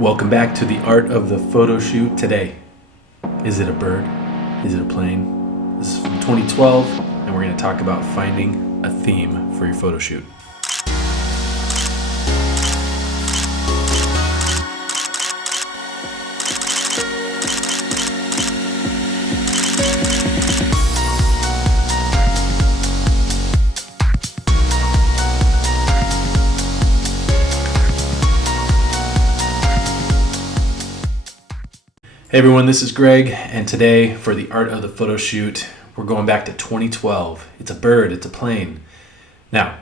Welcome back to the art of the photo shoot. Today, is it a bird? Is it a plane? This is from 2012, and we're going to talk about finding a theme for your photo shoot. Hey everyone, this is Greg, and today for the art of the photo shoot, we're going back to 2012. It's a bird, it's a plane. Now,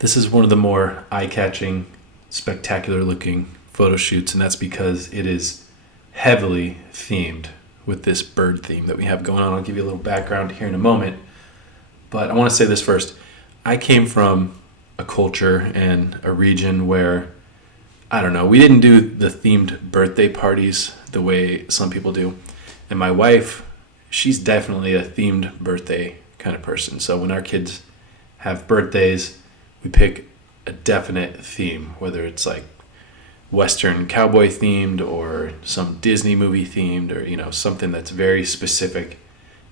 this is one of the more eye-catching, spectacular looking photo shoots, and that's because it is heavily themed with this bird theme that we have going on. I'll give you a little background here in a moment, but I want to say this first. I came from a culture and a region where we didn't do the themed birthday parties the way some people do. And my wife, she's definitely a themed birthday kind of person. So when our kids have birthdays, we pick a definite theme, whether it's like Western cowboy themed or some Disney movie themed or, something that's very specific.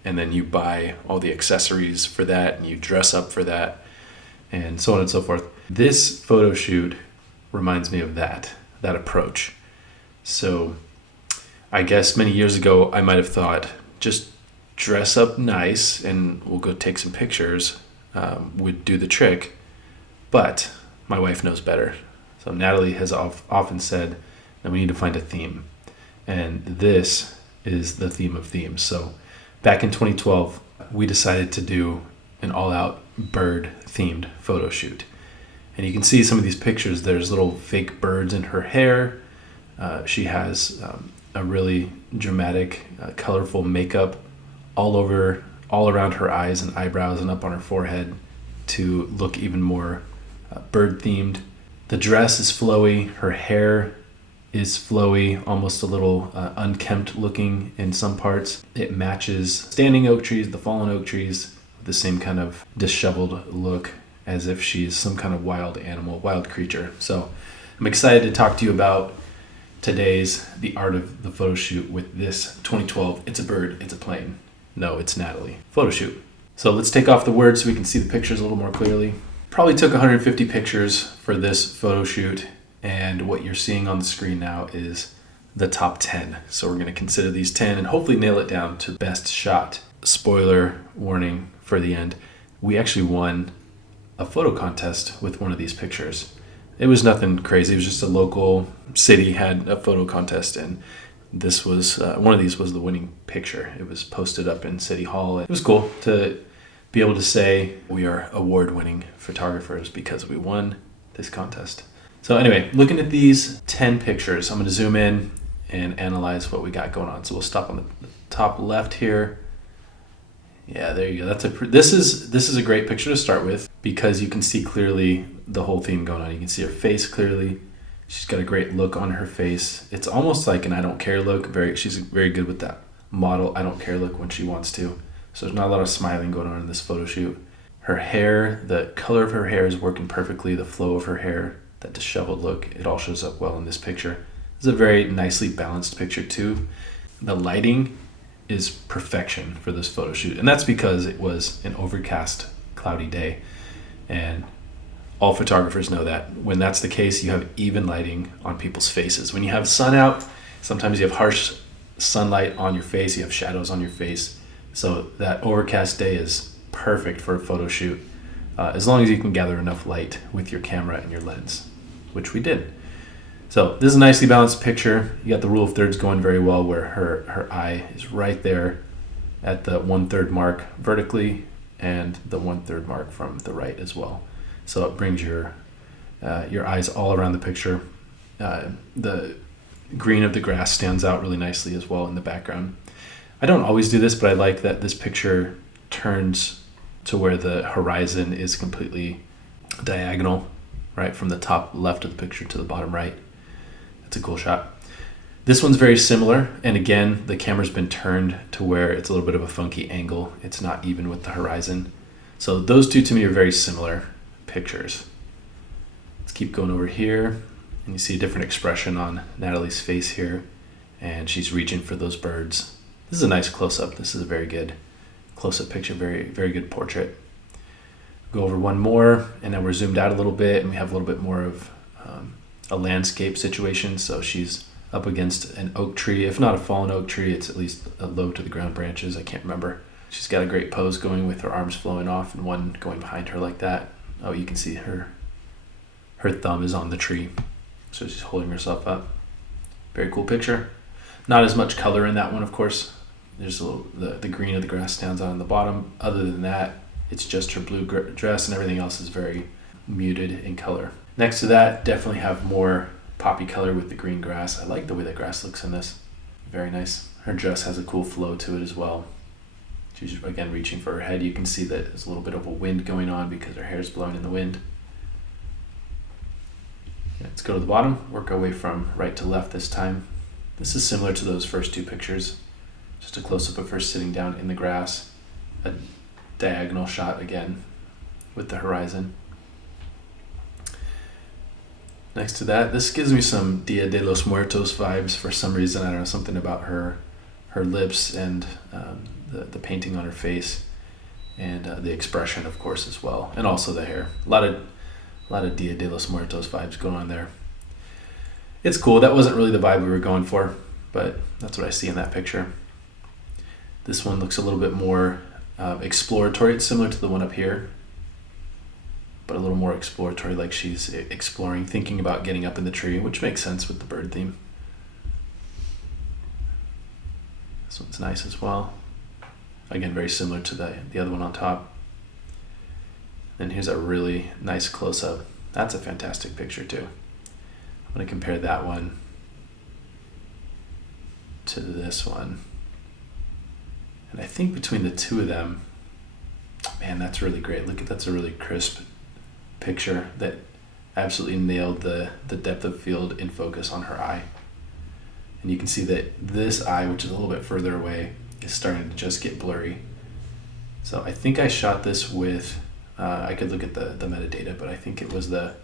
And then you buy all the accessories for that and you dress up for that and so on and so forth. This photo shoot reminds me of that approach. So I guess many years ago I might have thought just dress up nice and we'll go take some pictures would do the trick, but my wife knows better. So Natalie has often said that we need to find a theme, and this is the theme of themes. So back in 2012 we decided to do an all-out bird themed photo shoot. And you can see some of these pictures. There's little fake birds in her hair. She has a really dramatic, colorful makeup all around her eyes and eyebrows and up on her forehead to look even more bird themed. The dress is flowy. Her hair is flowy, almost a little unkempt looking in some parts. It matches standing oak trees, the fallen oak trees, with the same kind of disheveled look, as if she's some kind of wild animal, wild creature. So I'm excited to talk to you about today's The Art of the Photo Shoot with this 2012 It's a Bird, It's a Plane. No, it's Natalie photo shoot. So let's take off the words so we can see the pictures a little more clearly. Probably took 150 pictures for this photo shoot, and what you're seeing on the screen now is the top 10. So we're going to consider these 10 and hopefully nail it down to best shot. Spoiler warning for the end. We actually won a photo contest with one of these pictures. It was nothing crazy. It was just a local city had a photo contest, and this was one of these was the winning picture. It was posted up in City Hall. It was cool to be able to say we are award-winning photographers because we won this contest. So anyway, looking at these 10 pictures, I'm going to zoom in and analyze what we got going on. So we'll stop on the top left here. Yeah, there you go. This is a great picture to start with because you can see clearly the whole theme going on. You can see her face clearly. She's got a great look on her face. It's almost like an I don't care look. She's very good with that model I don't care look when she wants to. So there's not a lot of smiling going on in this photo shoot. Her hair, the color of her hair is working perfectly. The flow of her hair, that disheveled look, it all shows up well in this picture. It's a very nicely balanced picture too. The lighting is perfection for this photo shoot, and that's because it was an overcast, cloudy day, and all photographers know that when that's the case, you have even lighting on people's faces. When you have sun out, sometimes you have harsh sunlight on your face, you have shadows on your face, so that overcast day is perfect for a photo shoot, as long as you can gather enough light with your camera and your lens, which we did. So this is a nicely balanced picture. You got the rule of thirds going very well, where her eye is right there at the 1/3 mark vertically and the 1/3 mark from the right as well. So it brings your eyes all around the picture. The green of the grass stands out really nicely as well in the background. I don't always do this, but I like that this picture turns to where the horizon is completely diagonal, right from the top left of the picture to the bottom right. It's a cool shot. This one's very similar, and again, the camera's been turned to where it's a little bit of a funky angle. It's not even with the horizon. So those two to me are very similar pictures. Let's keep going over here. And you see a different expression on Natalie's face here, and she's reaching for those birds. This is a nice close-up. This is a very good close-up picture, very, very good portrait. Go over one more, and then we're zoomed out a little bit, and we have a little bit more of a landscape situation. So she's up against an oak tree. If not a fallen oak tree, it's at least a low to the ground branches. I can't remember. She's got a great pose going with her arms flowing off and one going behind her like that. Oh, you can see her thumb is on the tree. So she's holding herself up. Very cool picture. Not as much color in that one, of course. There's a little, the green of the grass stands out on the bottom. Other than that, it's just her blue dress, and everything else is very muted in color. Next to that, definitely have more poppy color with the green grass. I like the way that grass looks in this. Very nice. Her dress has a cool flow to it as well. She's again reaching for her head. You can see that there's a little bit of a wind going on because her hair is blowing in the wind. Let's go to the bottom, work our way from right to left this time. This is similar to those first two pictures. Just a close-up of her sitting down in the grass. A diagonal shot again with the horizon. Next to that, this gives me some Dia de los Muertos vibes for some reason. I don't know, something about her lips and the painting on her face, and the expression, of course, as well, and also the hair. A lot of Dia de los Muertos vibes going on there. It's cool. That wasn't really the vibe we were going for, but that's what I see in that picture. This one looks a little bit more exploratory. It's similar to the one up here, but a little more exploratory, like she's exploring, thinking about getting up in the tree, which makes sense with the bird theme. This one's nice as well. Again, very similar to the other one on top. And here's a really nice close-up. That's a fantastic picture too. I'm going to compare that one to this one. And I think between the two of them, man, that's really great. Look at, that's a really crisp picture that absolutely nailed the depth of field in focus on her eye. And you can see that this eye, which is a little bit further away, is starting to just get blurry. So I think I shot this with, I could look at the metadata, but I think it was the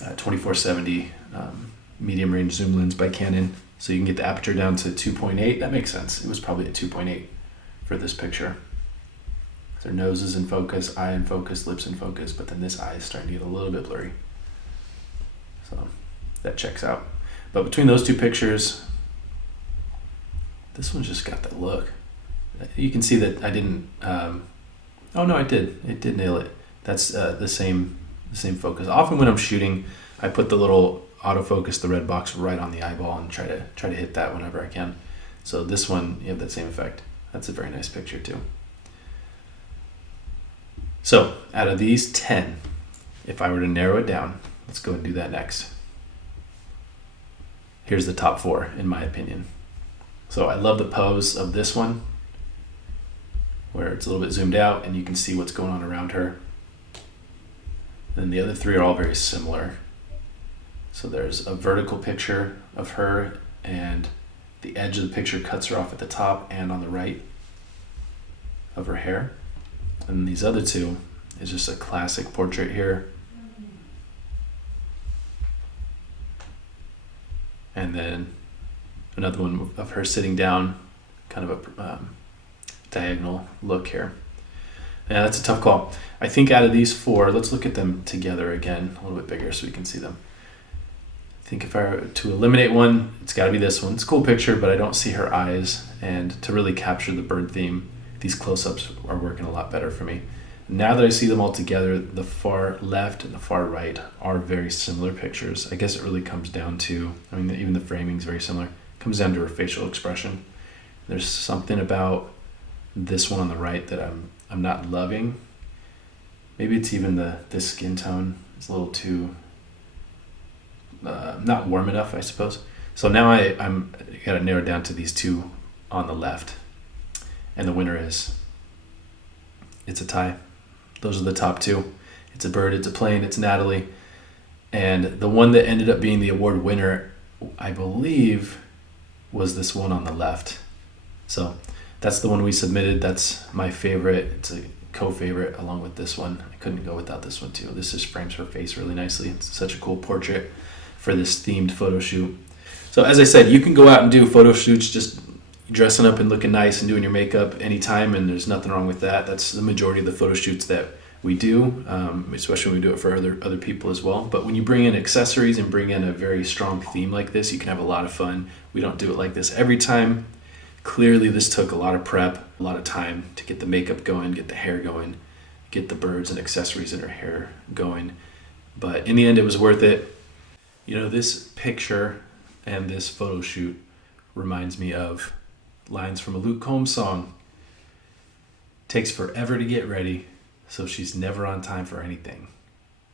2470 medium range zoom lens by Canon. So you can get the aperture down to 2.8. That makes sense. It was probably at 2.8 for this picture. Their nose is in focus, eye in focus, lips in focus, but then this eye is starting to get a little bit blurry. So that checks out. But between those two pictures, this one's just got that look. You can see that I didn't, oh no, I did. It did nail it. That's the same focus. Often when I'm shooting, I put the little autofocus, the red box, right on the eyeball and try to hit that whenever I can. So this one, you have that same effect. That's a very nice picture too. So out of these 10, if I were to narrow it down, let's go and do that next. Here's the top 4, in my opinion. So I love the pose of this one, where it's a little bit zoomed out and you can see what's going on around her. And the other 3 are all very similar. So there's a vertical picture of her, and the edge of the picture cuts her off at the top and on the right of her hair. And these other 2 is just a classic portrait here. And then another one of her sitting down, kind of a diagonal look here. Yeah, that's a tough call. I think out of these 4, let's look at them together again, a little bit bigger so we can see them. I think if I were to eliminate one, it's got to be this one. It's a cool picture, but I don't see her eyes. And to really capture the bird theme, these close-ups are working a lot better for me. Now that I see them all together, the far left and the far right are very similar pictures. I guess it really comes down to, I mean, even the framing is very similar. It comes down to her facial expression. There's something about this one on the right that I'm not loving. Maybe it's even the skin tone is a little too not warm enough, I suppose. So now I'm got to narrow it down to these 2 on the left, and the winner is, it's a tie. Those are the top 2. It's a bird, it's a plane, it's Natalie, and the one that ended up being the award winner, I believe, was this one on the left. So that's the one we submitted. That's my favorite. It's a co-favorite along with this one. I couldn't go without this one too. This just frames her face really nicely. It's such a cool portrait. for this themed photo shoot. So as I said, you can go out and do photo shoots just dressing up and looking nice and doing your makeup anytime, and there's nothing wrong with that. That's the majority of the photo shoots that we do, especially when we do it for other people as well. But when you bring in accessories and bring in a very strong theme like this, you can have a lot of fun. We don't do it like this every time. Clearly this took a lot of prep, a lot of time to get the makeup going, get the hair going, get the birds and accessories in her hair going. But in the end, it was worth it. You know, this picture and this photo shoot reminds me of lines from a Luke Combs song. Takes forever to get ready, so she's never on time for anything.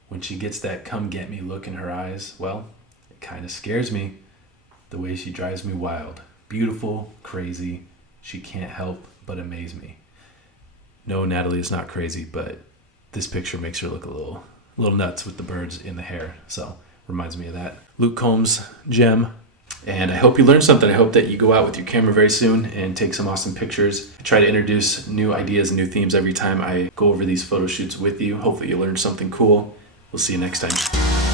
When she gets that come get me look in her eyes, well, it kind of scares me. The way she drives me wild. Beautiful, crazy, she can't help but amaze me. No, Natalie is not crazy, but this picture makes her look a little nuts with the birds in the hair. So reminds me of that. Luke Combs gem. And I hope you learned something. I hope that you go out with your camera very soon and take some awesome pictures. I try to introduce new ideas and new themes every time I go over these photo shoots with you. Hopefully you learned something cool. We'll see you next time.